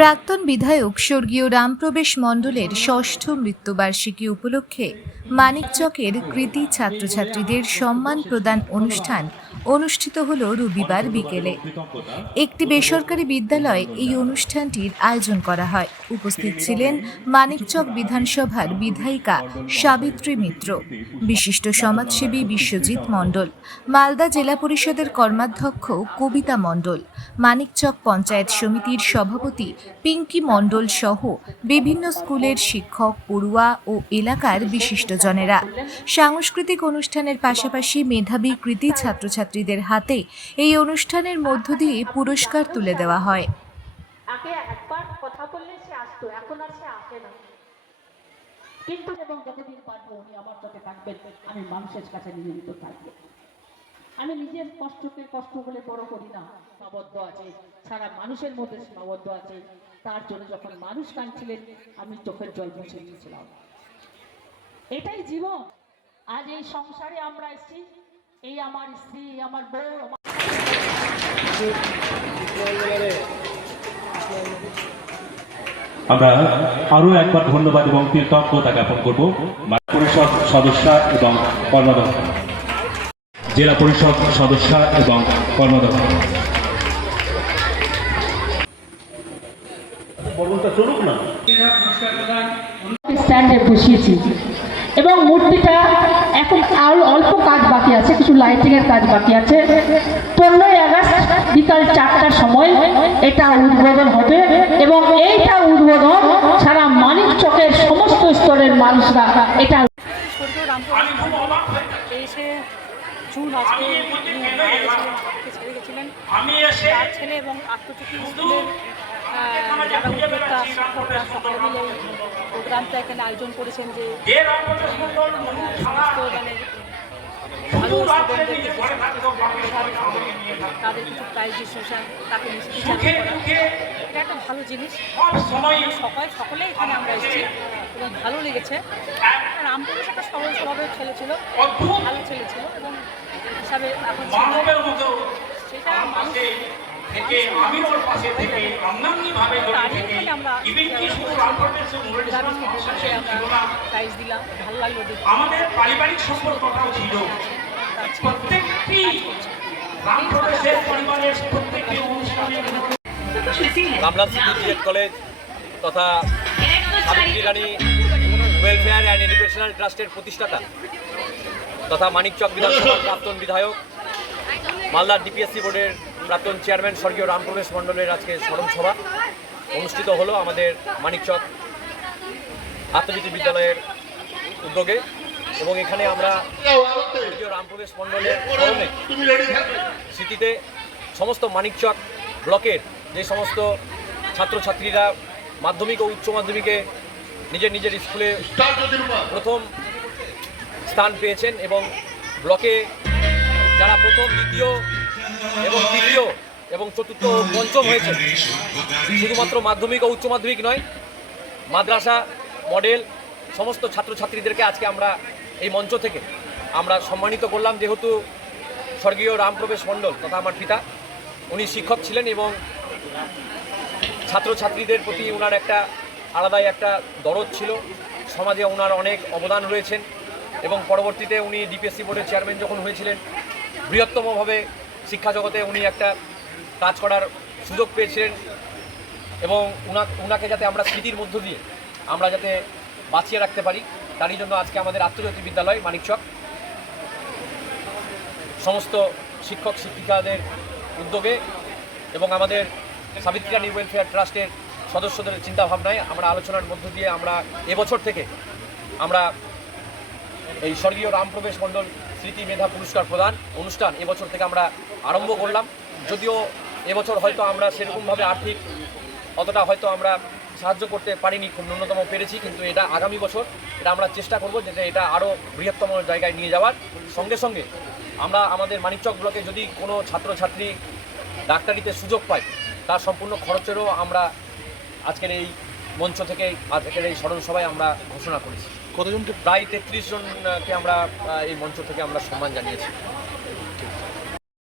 প্রাক্তন বিধায়ক স্বর্গীয় রামপ্রবেশ মণ্ডলের ষষ্ঠ মৃত্যুবার্ষিকী উপলক্ষে মানিকচকের কৃতী ছাত্রছাত্রীদের সম্মান প্রদান অনুষ্ঠান অনুষ্ঠিত হল রবিবার বিকেলে। একটি বেসরকারি বিদ্যালয়ে এই অনুষ্ঠানটির আয়োজন করা হয়। উপস্থিত ছিলেন মানিকচক বিধানসভার বিধায়িকা সাবিত্রী মিত্র, বিশিষ্ট সমাজসেবী বিশ্বজিৎ মণ্ডল, মালদা জেলা পরিষদের কর্মাধ্যক্ষ কবিতা মণ্ডল, মানিকচক পঞ্চায়েত সমিতির সভাপতি পিঙ্কি মণ্ডল সহ বিভিন্ন স্কুলের শিক্ষক, পড়ুয়া ও এলাকার বিশিষ্টজনেরা। সাংস্কৃতিক অনুষ্ঠানের পাশাপাশি মেধাবী কৃতী ছাত্রছাত্রীদের হাতে এই অনুষ্ঠানের মধ্য দিয়ে পুরস্কার তুলে দেওয়া হয়। আগে একবার কথা বললে সে আসতো, এখন আর সে আসে না। কিন্তু এবং যতদিন পারবো উনি আমার সাথে থাকবেন, আমি মানুষের কাছে নিবেদিত থাকবো। আমি নিজের কষ্টকে কষ্ট বলে বড় করি না, সীমাবদ্ধ আছে, সারা মানুষের মধ্যে সীমাবদ্ধ আছে। তার জন্য যখন মানুষ কাঁদছিলেন আমি চোখের জল মুছে দিয়েছিলাম। এটাই জীবন। আজ এই সংসারে আমরা এসেছি, এই আমার স্ত্রী, আমার বউ, আমরা আরো একবার ধন্যবাদ এবং কৃতজ্ঞতা জ্ঞাপন করব পরিষদ সদস্য এবং কর্মদক্ষ, জেলা পরিষদ সদস্য এবং কর্মদক্ষ। স্ট্যান্ডে বসিয়েছি এবং মূর্তিটা এখন আরো অল্প কাজ বাকি আছে, কিছু লাইটিং এর কাজ বাকি আছে। 15ই আগস্ট বিকাল 4টার সময় এটা উদ্বোধন হবে এবং এইটা উদ্বোধন সারা মানিকচকের সমস্ত স্তরের মানুষরা এটা ছেলে এবং আত্মচুকি স্কুলের যারা উদ্যোক্তা শিক্ষকরা সকলে মিলে এই প্রোগ্রামটা এখানে আয়োজন করেছেন, যে সমস্ত মানে ভালো স্টুডেন্টদেরকে তাদের কিছু প্রাইজ ডিস্ট্রিবিউশন, তাকে মিষ্টি চালু করা, এটা একটা ভালো জিনিস। সকলে এখানে আমরা এসেছি এবং ভালো লেগেছে। রামপ্রবেশ একটা সরল স্বভাবের ছেলে ছিল, ভালো ছেলে ছিল এবং হিসাবে এখন সেটা মানুষ প্রাইজ দিলাম, ভালো লাগলো। আমাদের পারিবারিক সম্পর্কটাও ছিল, প্রত্যেকটি রামলাল সিটি বিএড কলেজ তথা সাবিত্রী রানী ওয়েলফেয়ার অ্যান্ড এডুকেশনাল ট্রাস্টের প্রতিষ্ঠাতা তথা মানিকচক বিধানসভার প্রাক্তন বিধায়ক, মালদা ডিপিএসসি বোর্ডের প্রাক্তন চেয়ারম্যান স্বর্গীয় রামপ্রবেশ মণ্ডলের আজকে স্মরণসভা অনুষ্ঠিত হলো আমাদের মানিকচক আত্মজ্যোতি বিদ্যালয়ের উদ্যোগে। এবং এখানে আমরা স্বর্গীয় রামপ্রবেশ মণ্ডলের স্মরণে স্মৃতিতে সমস্ত মানিকচক ব্লকের যে সমস্ত ছাত্রছাত্রীরা মাধ্যমিক ও উচ্চ মাধ্যমিকে নিজের নিজের স্কুলে প্রথম স্থান পেয়েছেন এবং ব্লকে যারা প্রথম, দ্বিতীয় এবং তৃতীয় এবং চতুর্থ ও পঞ্চম হয়েছে, শুধুমাত্র মাধ্যমিক ও উচ্চ মাধ্যমিক নয়, মাদ্রাসা, মডেল সমস্ত ছাত্রছাত্রীদেরকে আজকে আমরা এই মঞ্চ থেকে আমরা সম্মানিত করলাম। যেহেতু স্বর্গীয় রামপ্রবেশ মণ্ডল তথা আমার পিতা, উনি শিক্ষক ছিলেন এবং ছাত্রছাত্রীদের প্রতি ওনার একটা আলাদাই একটা দরদ ছিল। সমাজে ওনার অনেক অবদান রয়েছেন এবং পরবর্তীতে উনি ডিপিএসসি বোর্ডের চেয়ারম্যান যখন হয়েছিলেন, বৃহত্তমভাবে শিক্ষা জগতে উনি একটা কাজ করার সুযোগ পেয়েছিলেন এবং উনাকে যাতে আমরা স্মৃতির মধ্য দিয়ে আমরা যাতে বাঁচিয়ে রাখতে পারি, তারই জন্য আজকে আমাদের আত্মজ্যোতি বিদ্যালয় মানিকচক সমস্ত শিক্ষক শিক্ষিকাদের উদ্যোগে এবং আমাদের সাবিত্রী রানী ওয়েলফেয়ার ট্রাস্টের সদস্যদের চিন্তাভাবনায় আমরা আলোচনার মধ্য দিয়ে আমরা এবছর থেকে আমরা এই স্বর্গীয় রামপ্রবেশ মণ্ডল স্মৃতি মেধা পুরস্কার প্রদান অনুষ্ঠান এবছর থেকে আমরা আরম্ভ করলাম। যদিও এবছর হয়তো আমরা সেরকমভাবে আর্থিক অতটা হয়তো আমরা সাহায্য করতে পারিনি, খুব ন্যূনতম পেরেছি, কিন্তু এটা আগামী বছর এটা আমরা চেষ্টা করব যাতে এটা আরও বৃহত্তম জায়গায় নিয়ে যাওয়ার। সঙ্গে সঙ্গে আমরা আমাদের মানিকচক ব্লকে যদি কোনো ছাত্রছাত্রী ডাক্তারিতে সুযোগ পায়, তার সম্পূর্ণ খরচেরও আমরা আজকের এই মঞ্চ থেকে আজকের এই স্মরণ সভায় আমরা ঘোষণা করেছি। কতজনকে? প্রায় 33 জনকে আমরা এই মঞ্চ থেকে আমরা সম্মান জানিয়েছি।